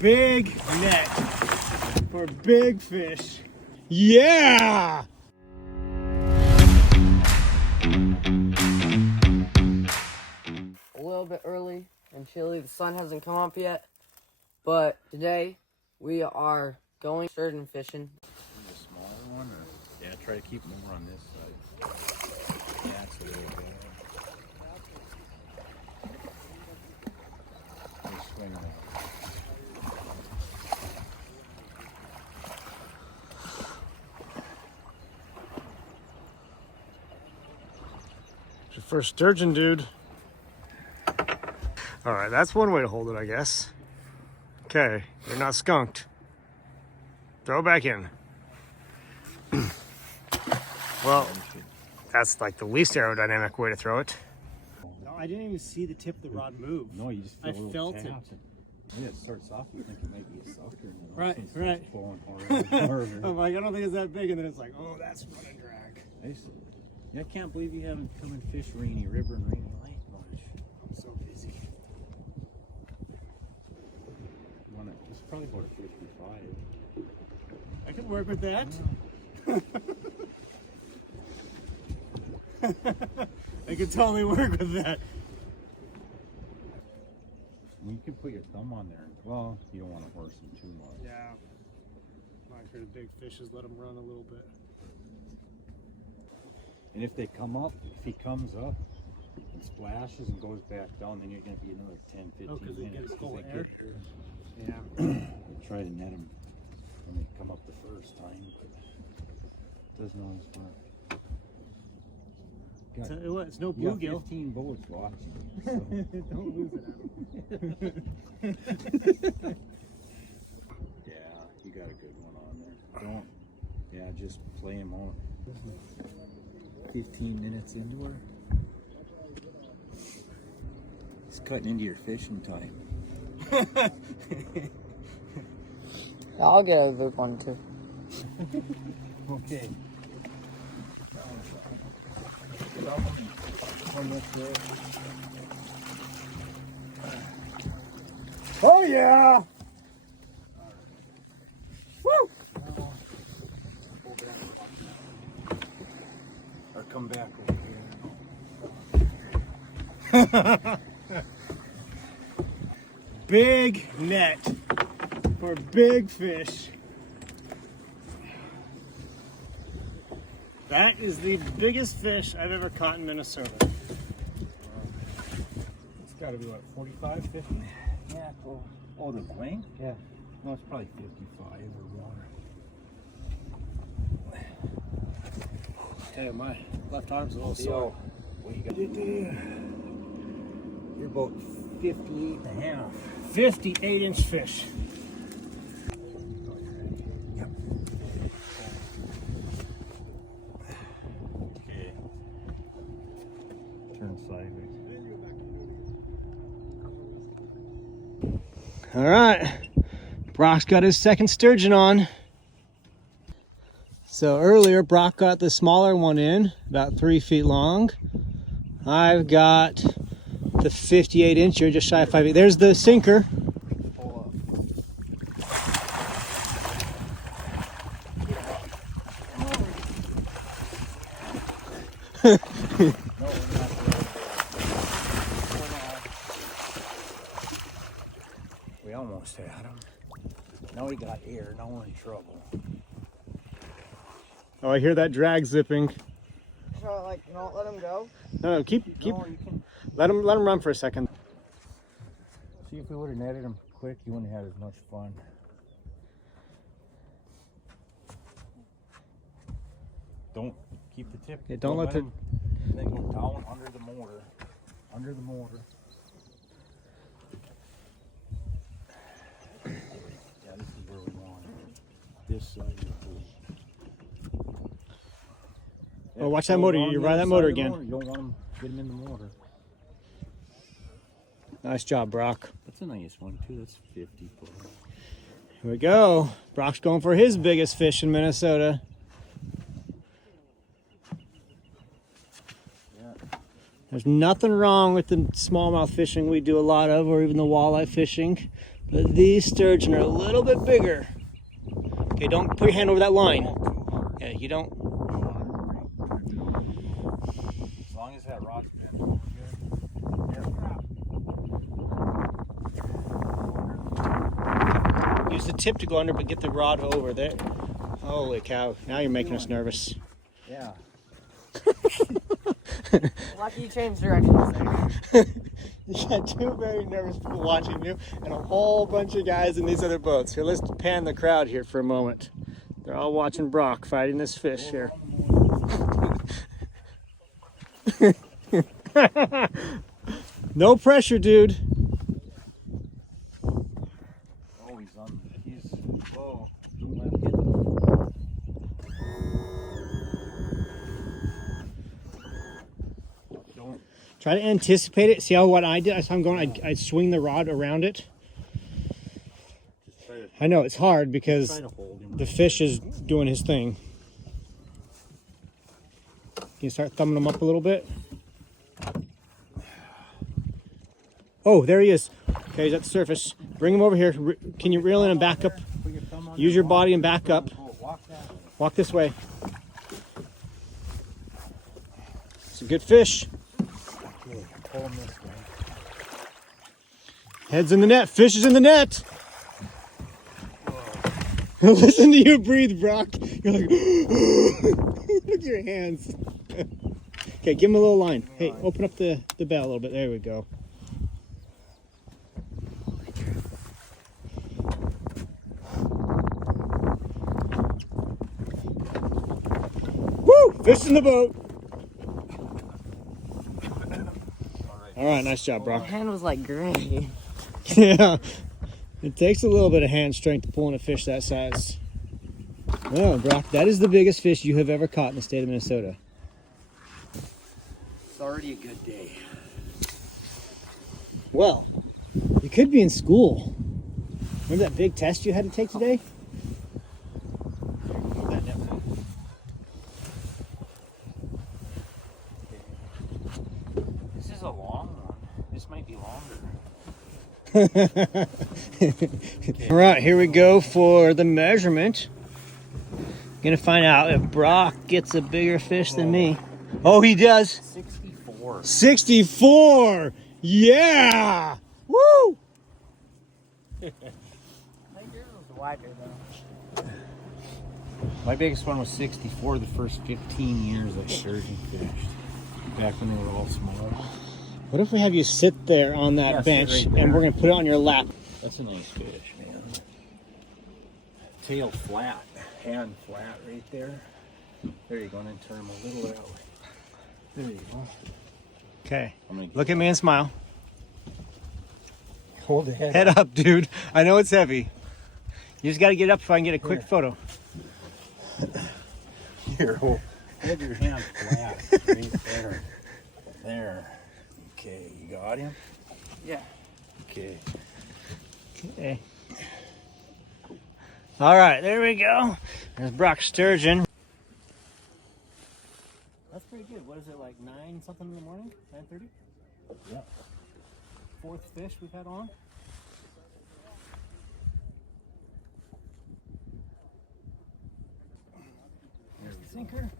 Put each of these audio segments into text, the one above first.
Big net for big fish. Yeah! A little bit early and chilly. The sun hasn't come up yet, but today we are going sturgeon fishing. The smaller one, or yeah, try to keep more on this side. Yeah, it's a little bit. Just swing around. It's your first sturgeon, dude. All right, that's one way to hold it, I guess. Okay, you're not skunked. Throw it back in. Well, that's like the least aerodynamic way to throw it. No, I didn't even see the tip of the rod move. No, you just feel I felt it. Yeah, it starts off, you think it might be a sucker. And then all of a Right, sudden it right. starts pulling harder and harder. I'm like, I don't think it's that big, and then it's like, oh, that's run and drag. I can't believe you haven't come and fished Rainy River and Rainy Lake much. I'm so busy. It's probably about a 55. I could work with that. I could totally work with that. You can put your thumb on there. Well, you don't want to horse them too much. Yeah. Like for the big fishes, let them run a little bit. And if they come up, if he comes up and splashes and goes back down, then you're going to be another 10, 15 because it minutes. gets cold they air. Yeah. Try to net them when they come up the first time, but it doesn't always work. Tell you what, it's no You got bluegill. 15 boats watching. So. Don't lose it. Yeah, you got a good one on there. Don't. Yeah, just play him out. 15 minutes into her. It's cutting into your fishing time. I'll get a big one too. Okay. Oh yeah! Woo! Or come back over here. Big net for big fish. That is the biggest fish I've ever caught in Minnesota. It's got to be what, 45, 50? Yeah, cool. Oh, the length? Yeah. No, it's probably 55 or more. Hey, my left arm's a little So, sore. what you got to do? You're about 58 and a half. 58-inch fish. Yep. Okay. Turn sideways. All right, Brock's got his second sturgeon on. So earlier, Brock got the smaller one in, about 3 feet long. I've got the 58-incher, just shy of 5 feet. There's the sinker. We almost had him. Now we got air. Now we're in trouble. Oh, I hear that drag zipping. So, like, not let him go. No, keep. No, you can Let him run for a second. see if we would have netted him quick. You wouldn't have had as much fun. Don't keep the tip. Yeah, don't let the. him. Then go down under the motor. Under the motor. Yeah, this is where we want it. This side of the pool. Oh, watch that motor. You ride that motor again. You don't want him, get him in the motor. Nice job, Brock. That's a nice one too. That's 50 foot. Here we go. Brock's going for his biggest fish in Minnesota. Yeah. There's nothing wrong with the smallmouth fishing we do a lot of, or even the walleye fishing. But these sturgeon are a little bit bigger. Okay, don't put your hand over that line. Yeah, you don't. As long as that rod's bent over good. Use the tip to go under, but get the rod over there. Holy cow, now you're making us nervous. Yeah. Lucky you changed directions there. You got two very nervous people watching you and a whole bunch of guys in these other boats. Here, let's pan the crowd here for a moment. They're all watching Brock fighting this fish here. No pressure, dude. Oh, he's low. Don't. Try to anticipate it. See how what I did? I'm going. I'd swing the rod around it. Just try to, I know it's hard because try to hold him. the fish is doing his thing. Can you start thumbing him up a little bit? Oh, there he is. Okay, he's at the surface. Bring him over here. Can you reel in and back up? Use your body and back up. Walk this way. It's a good fish. Okay, pull him this way. Head's in the net. Fish is in the net. Listen to you breathe, Brock. You're like, look at your hands. Okay, give him a little line. Hey, open up the bell a little bit. There we go. Woo! Fish in the boat. All right, nice job, Brock. My hand was like gray. Yeah, it takes a little bit of hand strength to pull in a fish that size. Well, Brock, that is the biggest fish you have ever caught in the state of Minnesota. It's already a good day. Well, you could be in school. Remember that big test you had to take today? That net. This is a long one. This might be longer. All right, here we go for the measurement. Gonna find out if Brock gets a bigger fish than me. Oh, he does. 64. 64! Yeah! Woo! I think yours was wider though. My biggest one was 64 the first 15 years I sturgeon fished. Back when they were all small. What if we have you sit there on that Yeah, sit bench right and there. we're gonna put it on your lap? That's a nice fish, man. Tail flat, hand flat right there. There you go, and then turn them a little that way. There you go. Okay, I'm gonna look at me and smile. hold the head, Head up, dude. I know it's heavy. You just gotta get up so I can get a quick photo. Here, hold your hand flat right there. There. Okay, you got him? Yeah. Okay. Okay. All right, there we go. There's Brock sturgeon. That's pretty good. What is it, like 9 something in the morning? 9:30? Yeah. Fourth fish we've had on. There's the sinker.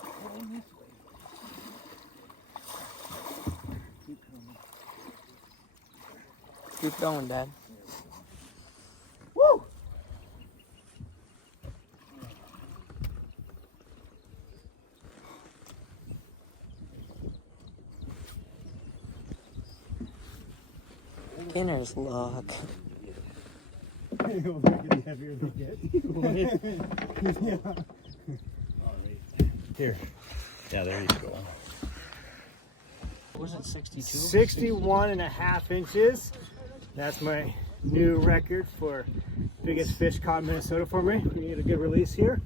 Going this way. Keep coming. Keep going, Dad. Woo! Beginner's luck. They're getting heavier than get. All right. Here. Yeah, there you go. Was it 62? 61 and a half inches. That's my new record for biggest fish caught in Minnesota for me. We need a good release here.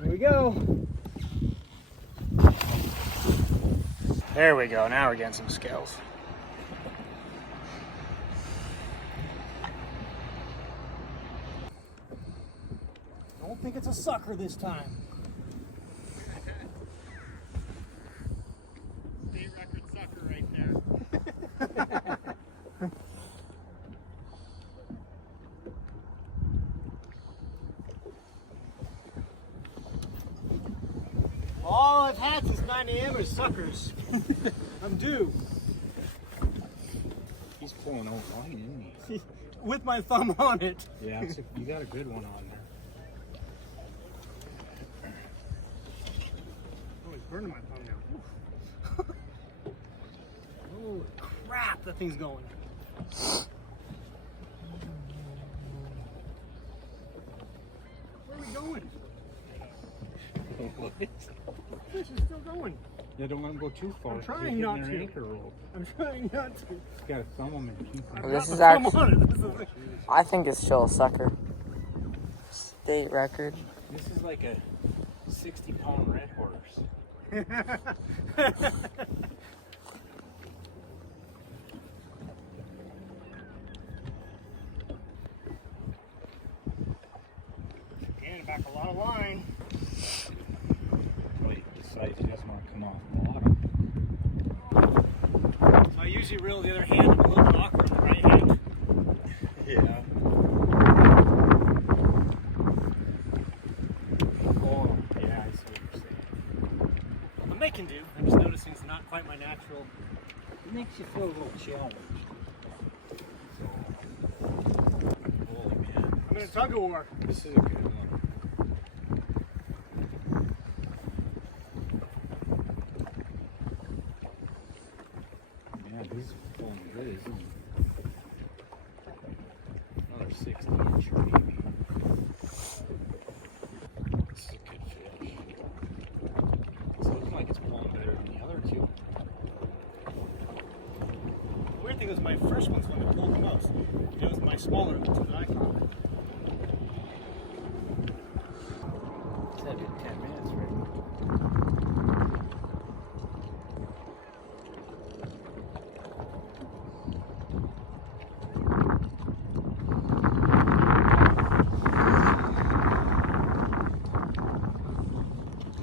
There we go. There we go. Now we're getting some scales. Don't think it's a sucker this time. All I've had since 9 a.m. are suckers. I'm due. He's pulling out line, isn't he? With my thumb on it. Yeah, you got a good one on there. Oh, it's burning my thumb now. Holy crap, that thing's going. Where are we going? What? Fish is still going. You don't want to go too far. I'm trying not to. Anchor rope. I'm trying not to. You gotta thumb them and keep them. This is Thumb actually, on it. This is I think it's still a sucker. State record. This is like a 60-pound red horse. Getting back a lot of line. Wait, decides he doesn't want to come off the bottom. So I usually reel the other hand. I'm a little bit awkward on the right hand. Yeah. Oh, yeah, I see what you're saying. I'm making do. I'm just noticing it's not quite my natural. It makes you feel a little challenged. Holy man. I'm in a tug of war. This is a good one. Yeah, he's pulling good, isn't he? Another 60-inch maybe. This is a good fish. It's looking like it's pulling better than the other two. The weird thing is my first one's one that pulled the most. It was my smaller ones that I caught. It's had been 10 minutes, right?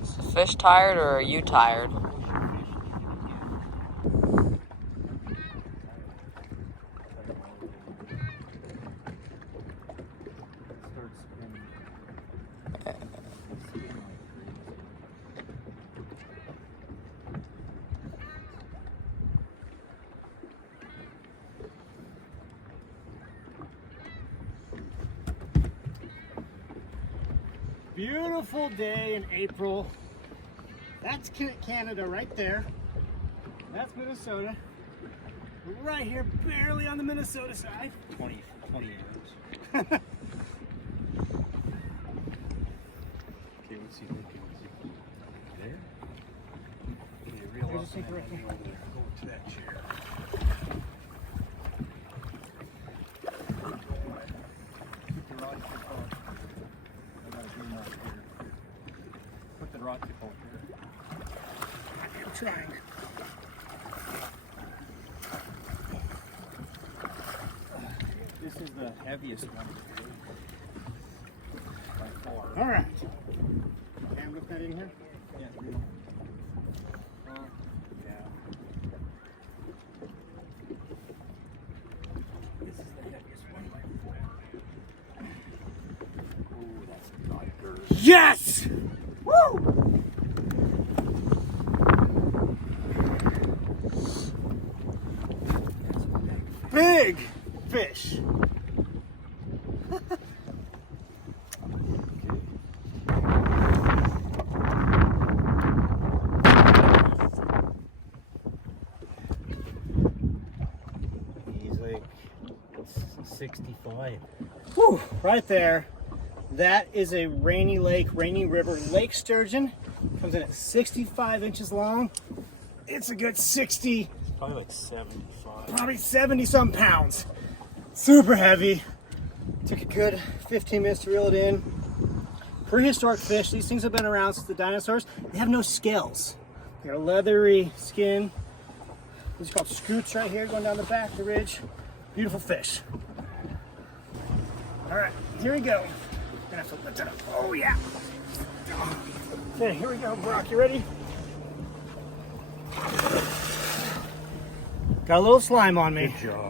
Is the fish tired or are you tired? Beautiful day in April. That's Canada right there. That's Minnesota. We're right here, barely on the Minnesota side. 20 yards. Okay, what's he looking? Is he there? Okay, reel There's a up sink and right then there. over there. Go to that chair. Keep the rod tip out. I gotta bring that here. Put the rod tip out here. I'm trying. This is the heaviest one today. By far. All right. Can I look that in here? Yeah, yeah. This is the heaviest one by far. Ooh, that's not good. Yes! Woo! Big fish. He's like 65. Whew, right there. That is a rainy lake, rainy river lake sturgeon. Comes in at 65 inches long. It's a good 60, Probably like 75. probably 70 some pounds. Super heavy. Took a good 15 minutes to reel it in. Prehistoric fish. These things have been around since the dinosaurs. They have no scales. They got a leathery skin. These are called scoots right here going down the back of the ridge. Beautiful fish. All right, here we go. Gonna have to lift it up. Oh yeah. Okay, here we go, Brock. You ready? Got a little slime on me. Good job.